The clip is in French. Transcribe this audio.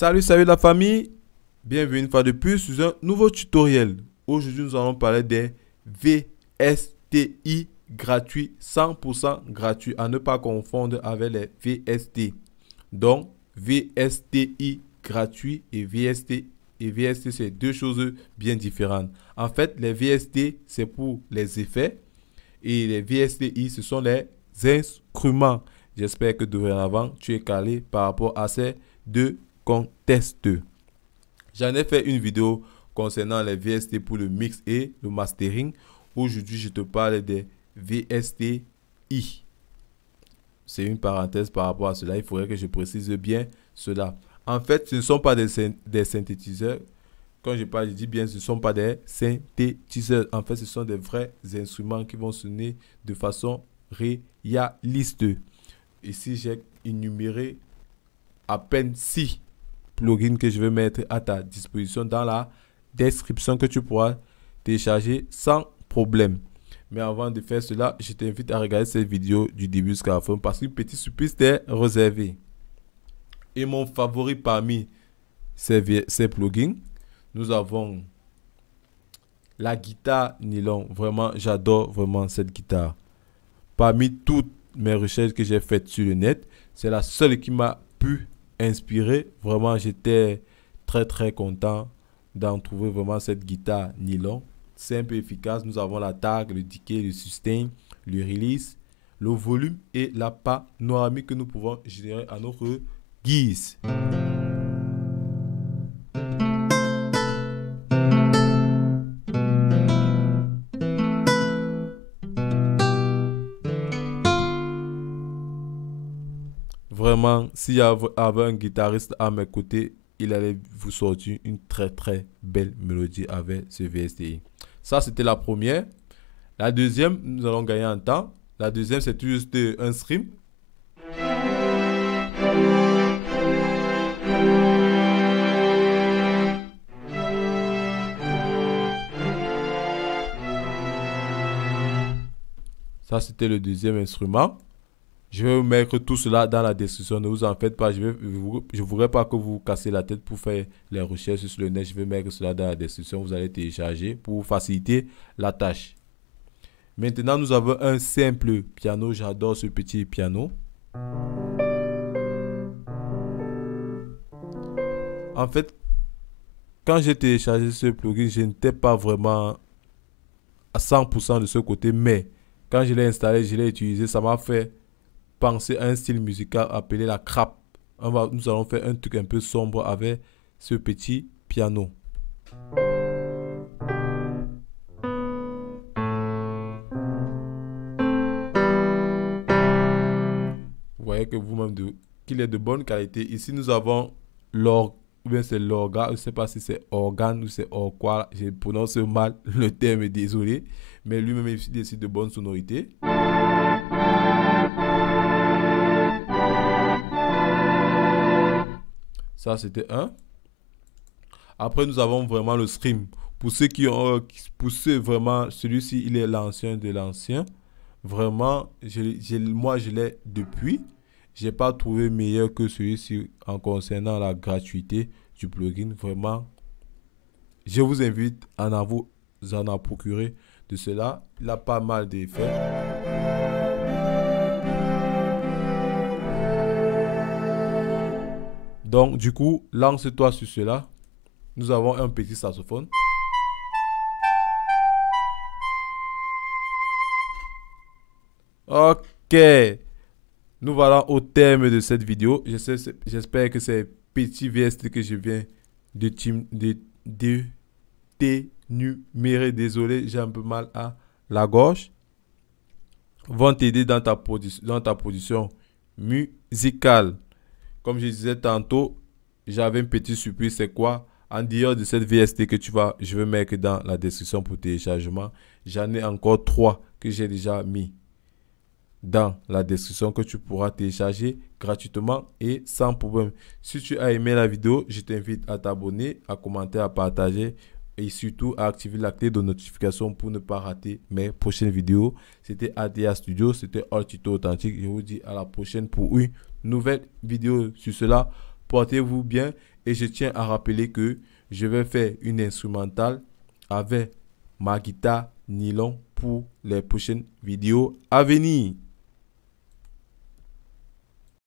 Salut la famille, bienvenue une fois de plus sur un nouveau tutoriel. Aujourd'hui nous allons parler des VSTI gratuits, 100% gratuits, à ne pas confondre avec les VST. Donc VSTI gratuit et VST c'est deux choses bien différentes. En fait les VST c'est pour les effets et les VSTI ce sont les instruments. J'espère que dorénavant tu es calé par rapport à ces deux contextes. J'en ai fait une vidéo concernant les VST pour le mix et le mastering. Aujourd'hui, je te parle des VSTI. C'est une parenthèse par rapport à cela. Il faudrait que je précise bien cela. En fait, ce ne sont pas des synthétiseurs. Quand je parle, je dis bien, ce ne sont pas des synthétiseurs. En fait, ce sont des vrais instruments qui vont sonner de façon réaliste. Ici, j'ai énuméré à peine 6 plugins que je vais mettre à ta disposition dans la description que tu pourras télécharger sans problème. Mais avant de faire cela, je t'invite à regarder cette vidéo du début jusqu'à la fin parce qu'une petite surprise t'est réservée. Et mon favori parmi ces plugins, nous avons la guitare nylon. Vraiment, j'adore vraiment cette guitare. Parmi toutes mes recherches que j'ai faites sur le net, c'est la seule qui m'a pu inspirer. Vraiment, j'étais très content d'en trouver vraiment cette guitare nylon. Simple et efficace. Nous avons la tag, le decay, le sustain, le release, le volume et la panoramique que nous pouvons générer à notre guise. Vraiment, s'il y avait un guitariste à mes côtés, il allait vous sortir une très belle mélodie avec ce VSTI. Ça, c'était la première. La deuxième, nous allons gagner en temps. La deuxième, c'est juste un stream. Ça, c'était le deuxième instrument. Je vais vous mettre tout cela dans la description. Ne vous en faites pas. Je ne voudrais pas que vous cassez la tête pour faire les recherches sur le net. Je vais mettre cela dans la description. Vous allez télécharger pour vous faciliter la tâche. Maintenant, nous avons un simple piano. J'adore ce petit piano. En fait, quand j'ai téléchargé ce plugin, je n'étais pas vraiment à 100% de ce côté. Mais quand je l'ai installé, je l'ai utilisé, ça m'a fait penser à un style musical appelé la crap. Nous allons faire un truc un peu sombre avec ce petit piano. Vous voyez que vous-même qu'il est de bonne qualité. Ici, nous avons l'orgue, ou bien c'est l'orga, je ne sais pas si c'est organe ou c'est quoi. Je prononce mal le terme, désolé. Mais lui-même, il décide de bonne sonorité. Ça, c'était un. Après, nous avons vraiment le stream. Pour ceux qui ont, pour ceux vraiment, celui-ci, il est l'ancien de l'ancien. Vraiment, moi, je l'ai depuis. J'ai pas trouvé meilleur que celui-ci en concernant la gratuité du plugin. Vraiment, je vous invite à vous en procurer de cela. Il a pas mal d'effets. Donc, du coup, lance-toi sur cela. Nous avons un petit saxophone. Ok. Nous voilà au terme de cette vidéo. J'espère que ces petits VST que je viens de t'énumérer, désolé, j'ai un peu mal à la gorge, vont t'aider dans ta production musicale. Comme je disais tantôt, j'avais une petite surprise. C'est quoi? En dehors de cette VST que je vais mettre dans la description pour téléchargement, j'en ai encore 3 que j'ai déjà mis dans la description que tu pourras télécharger gratuitement et sans problème. Si tu as aimé la vidéo, je t'invite à t'abonner, à commenter, à partager et surtout à activer la clé de notification pour ne pas rater mes prochaines vidéos. C'était ADA Studio, c'était All Tuto Authentique. Je vous dis à la prochaine pour une nouvelle vidéo. Sur cela, portez-vous bien Et je tiens à rappeler que je vais faire une instrumentale avec ma guitare nylon pour les prochaines vidéos à venir.